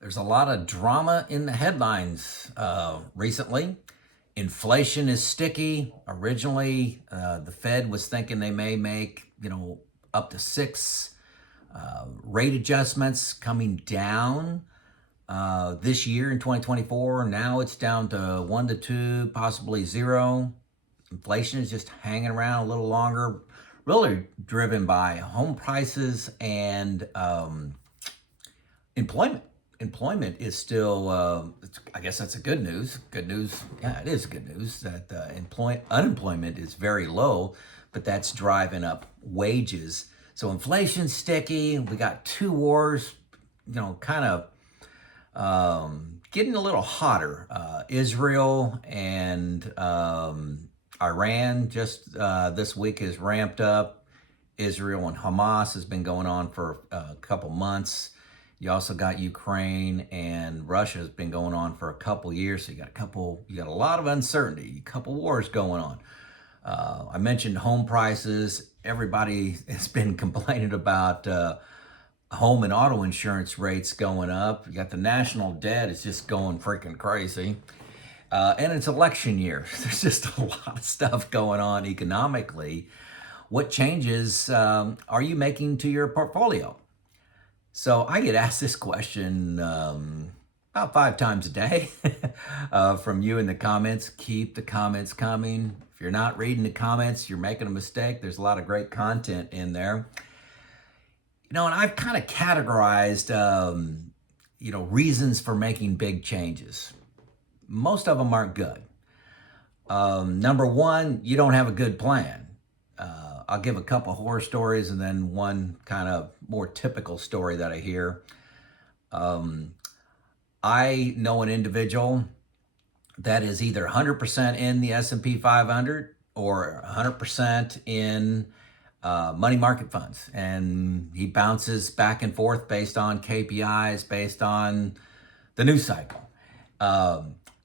There's a lot of drama in the headlines recently. Inflation is sticky. Originally, the Fed was thinking they may make, up to six rate adjustments coming down this year in 2024. Now it's down to 1 to 2, possibly 0. Inflation is just hanging around a little longer, really driven by home prices and employment. Employment is still, I guess that's a good news. Good news, yeah, it is good news that unemployment is very low, but that's driving up wages. So inflation's sticky. We got two wars, kind of getting a little hotter. Israel and Iran just this week has ramped up. Israel and Hamas has been going on for a couple months. You also got Ukraine and Russia has been going on for a couple years. So you got a lot of uncertainty, a couple wars going on. I mentioned home prices. Everybody has been complaining about home and auto insurance rates going up. You got the national debt is just going freaking crazy. And it's election year. There's just a lot of stuff going on economically. What changes are you making to your portfolio? So I get asked this question about 5 times a day from you in the comments. Keep the comments coming. If you're not reading the comments, you're making a mistake. There's a lot of great content in there. And I've kind of categorized, reasons for making big changes. Most of them aren't good. Number one, you don't have a good plan. I'll give a couple horror stories and then one kind of more typical story that I hear. I know an individual that is either 100% in the S&P 500 or 100% in money market funds. And he bounces back and forth based on KPIs, based on the news cycle.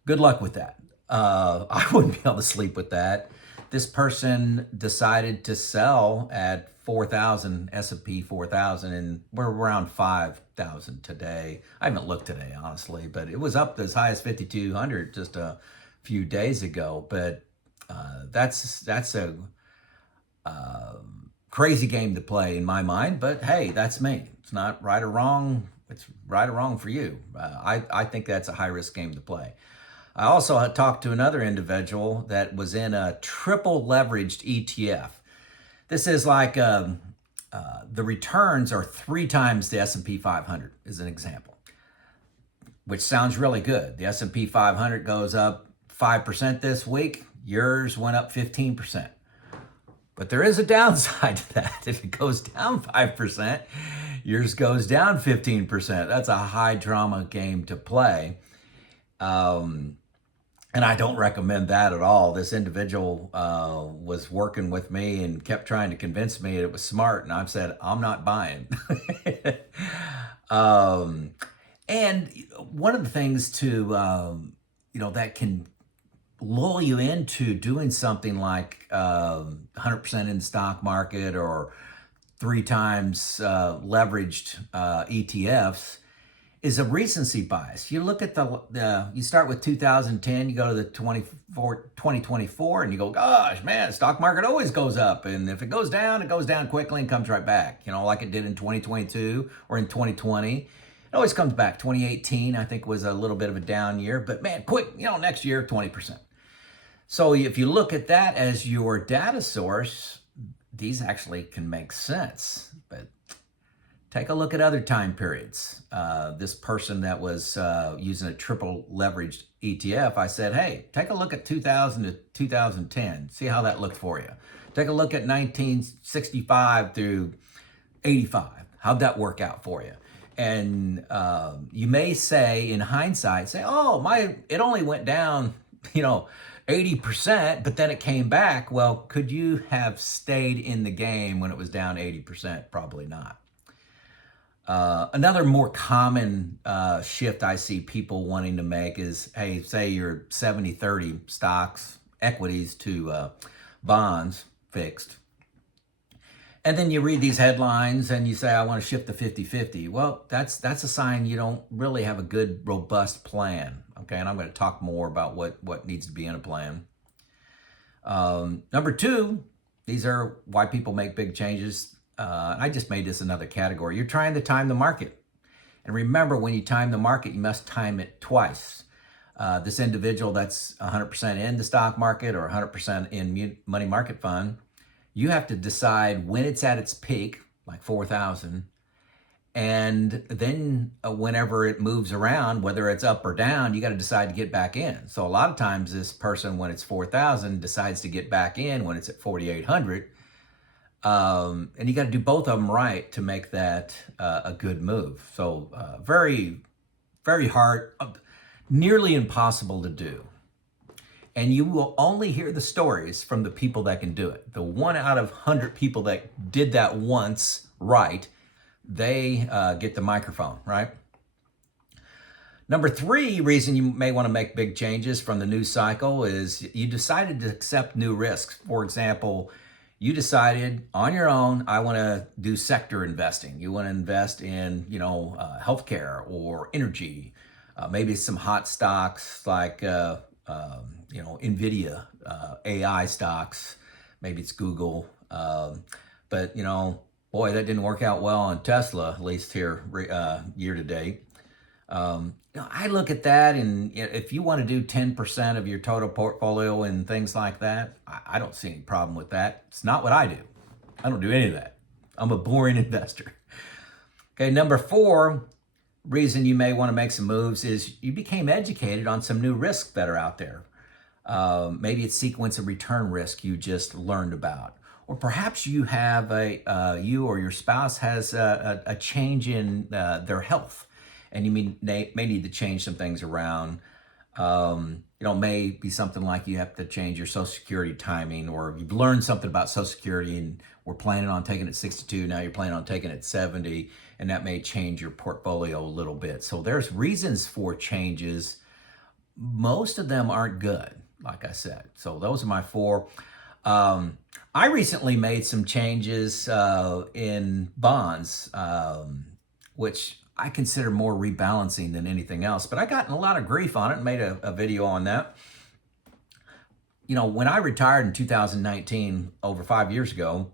Good luck with that. I wouldn't be able to sleep with that. This person decided to sell at 4,000, S&P 4,000, and we're around 5,000 today. I haven't looked today, honestly, but it was up as high as 5,200 just a few days ago. But that's a crazy game to play in my mind. But hey, that's me. It's not right or wrong. It's right or wrong for you. I think that's a high-risk game to play. I also had talked to another individual that was in a triple leveraged ETF. This is like the returns are 3 times the S&P 500 as an example, which sounds really good. The S&P 500 goes up 5% this week. Yours went up 15%. But there is a downside to that. If it goes down 5%, yours goes down 15%. That's a high drama game to play. And I don't recommend that at all. This individual was working with me and kept trying to convince me it was smart. And I've said, I'm not buying. And one of the things that can lull you into doing something like 100% in the stock market or 3 times leveraged ETFs is a recency bias. You look at you start with 2010, you go to the 2024, and you go, gosh, man, the stock market always goes up. And if it goes down quickly and comes right back, like it did in 2022 or in 2020. It always comes back. 2018, I think, was a little bit of a down year, but man, quick, next year, 20%. So if you look at that as your data source, these actually can make sense. But take a look at other time periods. This person that was using a triple leveraged ETF, I said, hey, take a look at 2000 to 2010. See how that looked for you. Take a look at 1965 through 85. How'd that work out for you? And you may say, in hindsight, it only went down, 80%, but then it came back. Well, could you have stayed in the game when it was down 80%? Probably not. Another more common shift I see people wanting to make is, hey, say you're 70-30 stocks, equities to bonds, fixed. And then you read these headlines and you say, I want to shift to 50-50. Well, that's a sign you don't really have a good, robust plan. Okay, and I'm going to talk more about what needs to be in a plan. Number two, these are why people make big changes. I just made this another category. You're trying to time the market. And remember, when you time the market, you must time it twice. This individual that's 100% in the stock market or 100% in money market fund, you have to decide when it's at its peak, like 4,000, and then whenever it moves around, whether it's up or down, you got to decide to get back in. So a lot of times this person, when it's 4,000, decides to get back in when it's at 4,800. And you got to do both of them right to make that a good move. So very, very hard, nearly impossible to do. And you will only hear the stories from the people that can do it. The 1 out of 100 people that did that once right, they get the microphone, right? Number three reason you may want to make big changes from the news cycle is you decided to accept new risks. For example, you decided on your own, I want to do sector investing. You want to invest in, healthcare or energy. Maybe some hot stocks like, NVIDIA, AI stocks. Maybe it's Google. But, boy, that didn't work out well on Tesla, at least here year to date. I look at that, and if you want to do 10% of your total portfolio and things like that, I don't see any problem with that. It's not what I do. I don't do any of that. I'm a boring investor. Okay, number four reason you may want to make some moves is you became educated on some new risks that are out there. Maybe it's sequence of return risk you just learned about. Or perhaps you have you or your spouse has a change in their health, and you may need to change some things around. May be something like you have to change your Social Security timing, or you've learned something about Social Security and we're planning on taking it 62, now you're planning on taking it 70, and that may change your portfolio a little bit. So there's reasons for changes. Most of them aren't good, like I said. So those are my four. I recently made some changes in bonds, which I consider more rebalancing than anything else, but I got a lot of grief on it and made a video on that. When I retired in 2019, over 5 years ago,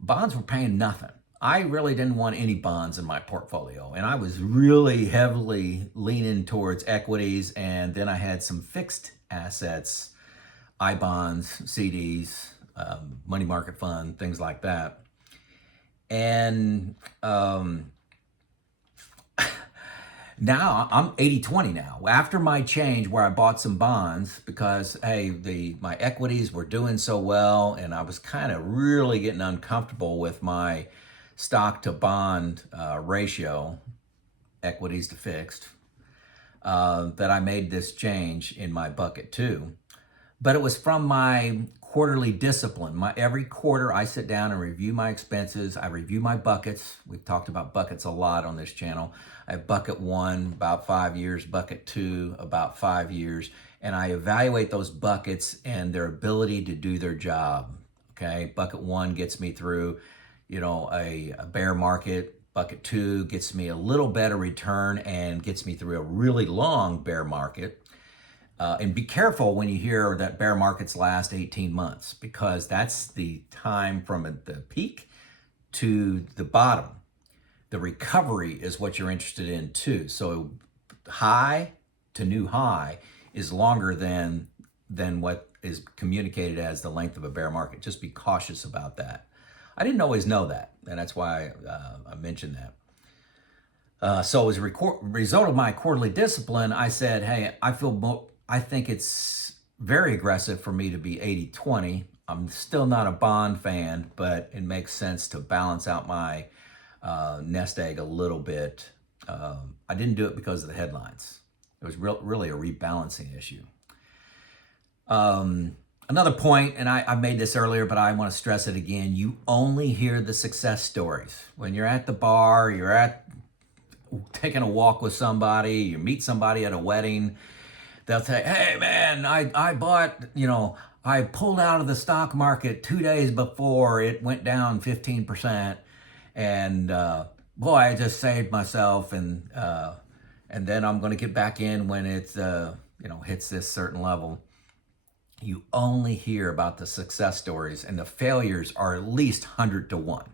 bonds were paying nothing. I really didn't want any bonds in my portfolio, and I was really heavily leaning towards equities, and then I had some fixed assets, I-bonds, CDs, money market fund, things like that. And now I'm 80-20 now. After my change where I bought some bonds because, hey, my equities were doing so well, and I was kind of really getting uncomfortable with my stock to bond ratio, equities to fixed, that I made this change in my bucket too. But it was from my quarterly discipline. Every quarter I sit down and review my expenses. I review my buckets. We've talked about buckets a lot on this channel. I have bucket 1, about 5 years, bucket 2, about 5 years, and I evaluate those buckets and their ability to do their job. Okay, bucket 1 gets me through, a bear market. Bucket 2 gets me a little better return and gets me through a really long bear market. And be careful when you hear that bear markets last 18 months, because that's the time from the peak to the bottom. The recovery is what you're interested in too. So high to new high is longer than what is communicated as the length of a bear market. Just be cautious about that. I didn't always know that, and that's why I mentioned that. So as a result of my quarterly discipline, I said, hey, I think it's very aggressive for me to be 80-20. I'm still not a bond fan, but it makes sense to balance out my nest egg a little bit. I didn't do it because of the headlines. It was really a rebalancing issue. Another point, and I made this earlier, but I want to stress it again. You only hear the success stories. When you're at the bar, you're taking a walk with somebody, you meet somebody at a wedding, they'll say, hey man, I bought, I pulled out of the stock market 2 days before it went down 15%. And boy, I just saved myself. And then I'm going to get back in when it's, hits this certain level. You only hear about the success stories, and the failures are at least 100 to 1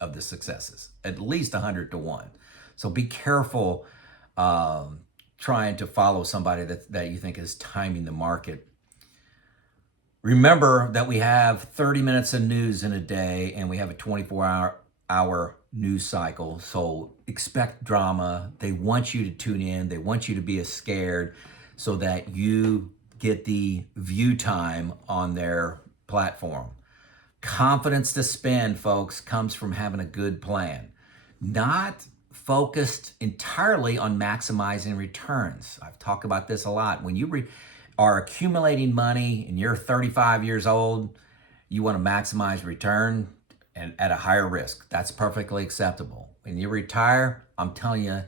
of the successes, at least 100 to 1. So be careful trying to follow somebody that you think is timing the market. Remember that we have 30 minutes of news in a day, and we have a 24-hour news cycle. So expect drama. They want you to tune in. They want you to be scared so that you get the view time on their platform. Confidence to spend, folks, comes from having a good plan, not focused entirely on maximizing returns. I've talked about this a lot. When you are accumulating money and you're 35 years old, you want to maximize return and at a higher risk. That's perfectly acceptable. When you retire, I'm telling you,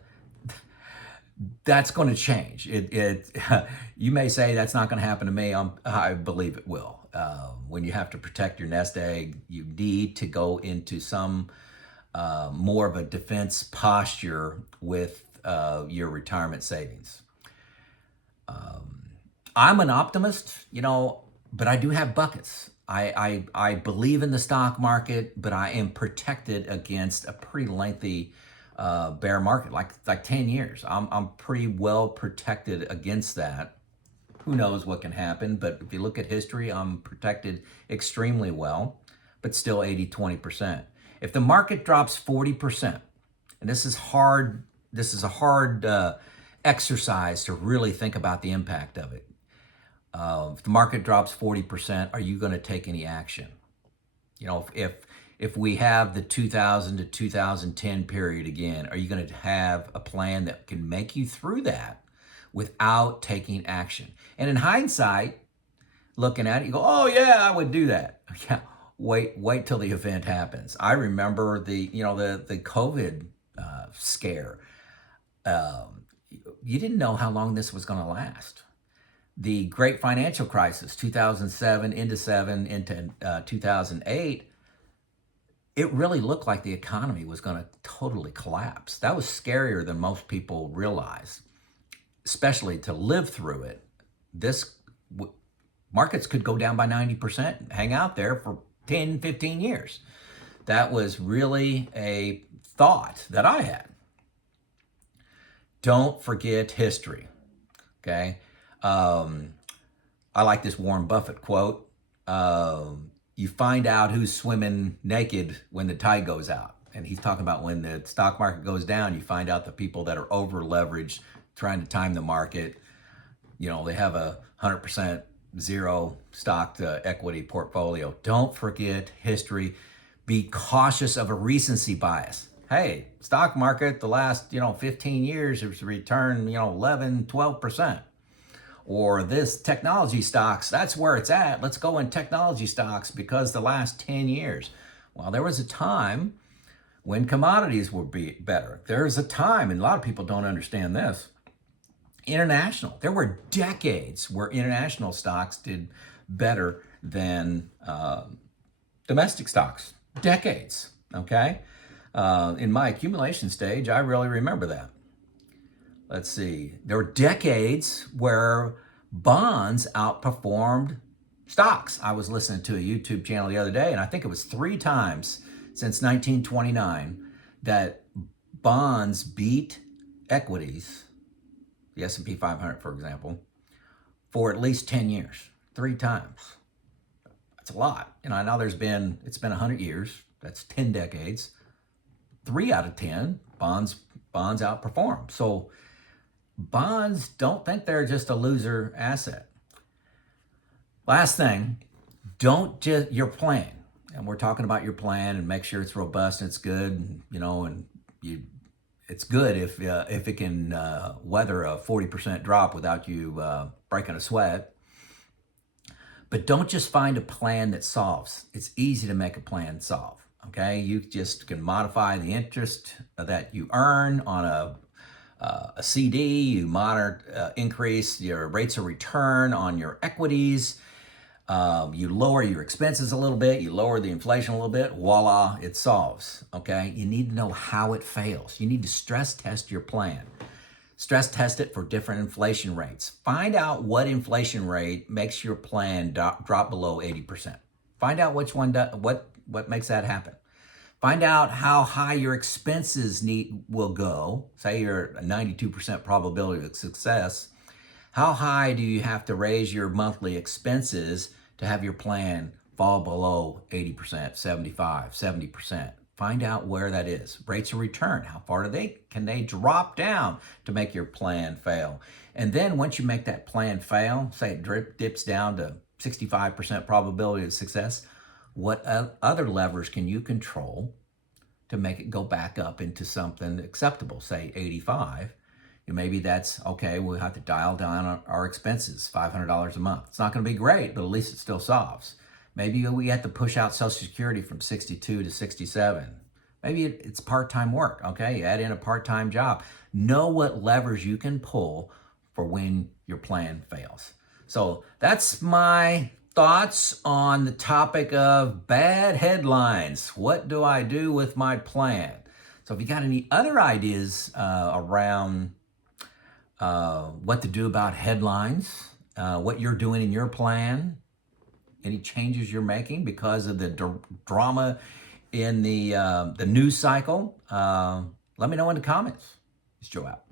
that's going to change. You may say that's not going to happen to me. I believe it will. When you have to protect your nest egg, you need to go into some more of a defense posture with your retirement savings. I'm an optimist, but I do have buckets. I believe in the stock market, but I am protected against a pretty lengthy bear market, like 10 years. I'm pretty well protected against that. Who knows what can happen, but if you look at history, I'm protected extremely well, but still 80-20%. If the market drops 40%, and this is a hard exercise to really think about the impact of it. If the market drops 40%, are you going to take any action? If we have the 2000 to 2010 period again, are you going to have a plan that can make you through that without taking action? And in hindsight, looking at it, you go, oh yeah, I would do that. Yeah, wait till the event happens. I remember the COVID scare. You didn't know how long this was going to last. The great financial crisis, 2007 into 2008, it really looked like the economy was going to totally collapse. That was scarier than most people realize, especially to live through it. Markets could go down by 90%, hang out there for 10, 15 years. That was really a thought that I had. Don't forget history, okay? I like this Warren Buffett quote. You find out who's swimming naked when the tide goes out. And he's talking about when the stock market goes down, you find out the people that are over leveraged, trying to time the market. They have a 100% zero stock to equity portfolio. Don't forget history. Be cautious of a recency bias. Hey, stock market, the last, 15 years has returned, 11, 12%. Or this technology stocks, that's where it's at. Let's go in technology stocks because the last 10 years. Well, there was a time when commodities would be better. There's a time, and a lot of people don't understand this, international. There were decades where international stocks did better than domestic stocks. Decades, okay? In my accumulation stage, I really remember that. Let's see. There were decades where bonds outperformed stocks. I was listening to a YouTube channel the other day, and I think it was 3 times since 1929 that bonds beat equities, the S&P 500, for example, for at least 10 years. 3 times. That's a lot. I know it's been 100 years. That's 10 decades. 3 out of 10 bonds outperform. So bonds, don't think they're just a loser asset. Last thing, don't just your plan. And we're talking about your plan and make sure it's robust and it's good, it's good if it can weather a 40% drop without you breaking a sweat. But don't just find a plan that solves. It's easy to make a plan solve. Okay, you just can modify the interest that you earn on a CD. You increase your rates of return on your equities. You lower your expenses a little bit, you lower the inflation a little bit, voila, it solves, okay? You need to know how it fails. You need to stress test your plan. Stress test it for different inflation rates. Find out what inflation rate makes your plan drop below 80%. Find out which one what makes that happen. Find out how high your expenses will go. Say you're a 92% probability of success. How high do you have to raise your monthly expenses to have your plan fall below 80%, 75, 70%? Find out where that is. Rates of return, how far can they drop down to make your plan fail? And then once you make that plan fail, say it dips down to 65% probability of success, what other levers can you control to make it go back up into something acceptable, say 85? Maybe that's, okay, we'll have to dial down our expenses, $500 a month. It's not going to be great, but at least it still solves. Maybe we have to push out Social Security from 62 to 67. Maybe it's part-time work, okay? You add in a part-time job. Know what levers you can pull for when your plan fails. So that's my thoughts on the topic of bad headlines. What do I do with my plan? So if you got any other ideas around what to do about headlines, what you're doing in your plan, any changes you're making because of the drama in the news cycle, let me know in the comments. It's Joe out.